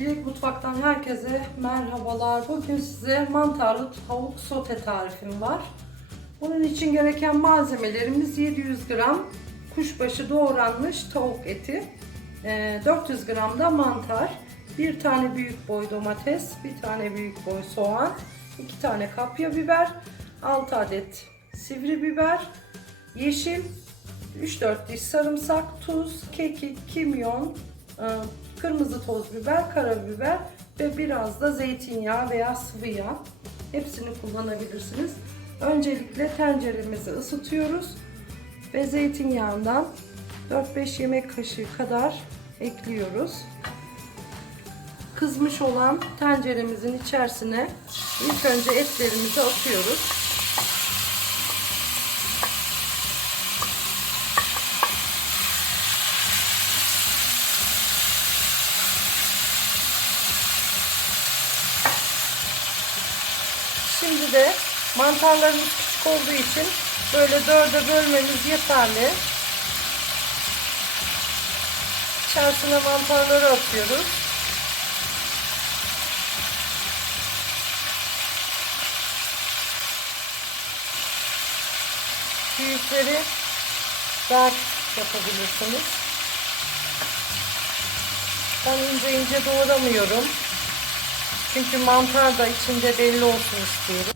Dilek Mutfak'tan herkese merhabalar. Bugün size mantarlı tavuk sote tarifim var. Bunun için gereken malzemelerimiz 700 gram kuşbaşı doğranmış tavuk eti, 400 gram da mantar, bir tane büyük boy domates, bir tane büyük boy soğan, 2 tane kapya biber, 6 adet sivri biber, yeşil, 3-4 diş sarımsak, tuz, kekik, kimyon, kırmızı toz biber, karabiber ve biraz da zeytinyağı veya sıvı yağ. Hepsini kullanabilirsiniz. Öncelikle tenceremizi ısıtıyoruz ve zeytinyağından 4-5 yemek kaşığı kadar ekliyoruz. Kızmış olan tenceremizin içerisine ilk önce etlerimizi atıyoruz. Şimdi de mantarlarımız küçük olduğu için böyle 4'e bölmemiz yeterli. İçerisine mantarları atıyoruz. Büyükleri daha küçük yapabilirsiniz. Ben ince ince doğramıyorum. Çünkü mantar da içinde belli olsun istiyorum.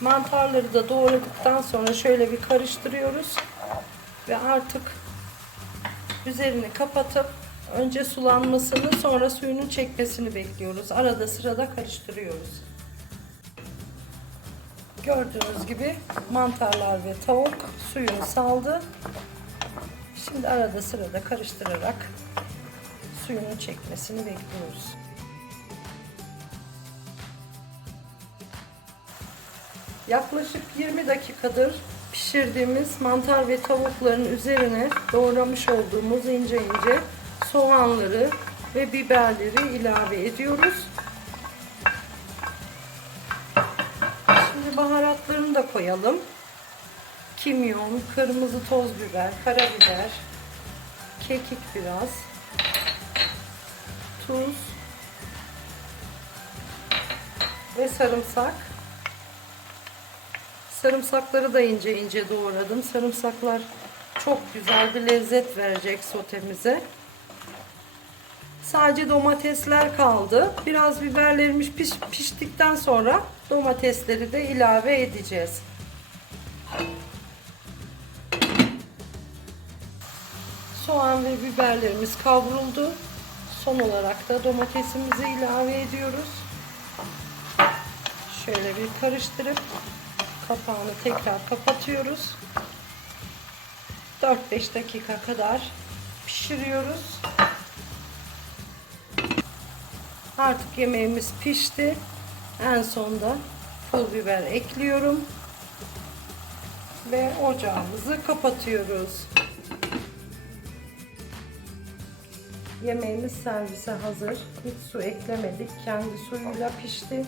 Mantarları da doğradıktan sonra şöyle bir karıştırıyoruz ve artık üzerini kapatıp önce sulanmasını, sonra suyunun çekmesini bekliyoruz. Arada sırada karıştırıyoruz. Gördüğünüz gibi mantarlar ve tavuk suyunu saldı. Şimdi arada sırada karıştırarak suyunun çekmesini bekliyoruz. Yaklaşık 20 dakikadır pişirdiğimiz mantar ve tavukların üzerine doğramış olduğumuz ince ince soğanları ve biberleri ilave ediyoruz. Şimdi baharatlarını da koyalım. Kimyon, kırmızı toz biber, karabiber, kekik biraz, tuz ve sarımsak. Sarımsakları da ince ince doğradım. Sarımsaklar çok güzel bir lezzet verecek sotemize. Sadece domatesler kaldı. Biraz biberlerimiz piştikten sonra domatesleri de ilave edeceğiz. Soğan ve biberlerimiz kavruldu. Son olarak da domatesimizi ilave ediyoruz. Şöyle bir karıştırıp kapağını tekrar kapatıyoruz. 4-5 dakika kadar pişiriyoruz. Artık yemeğimiz pişti. En sonda pul biber ekliyorum. Ve ocağımızı kapatıyoruz. Yemeğimiz servise hazır. Hiç su eklemedik. Kendi suyuyla pişti.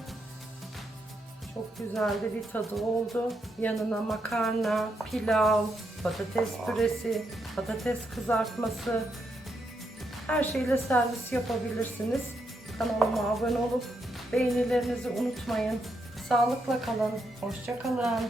Çok güzel de bir tadı oldu. Yanına makarna, pilav, patates püresi, patates kızartması, her şeyle servis yapabilirsiniz. Kanalıma abone olup beğenilerinizi unutmayın. Sağlıkla kalın. Hoşça kalın.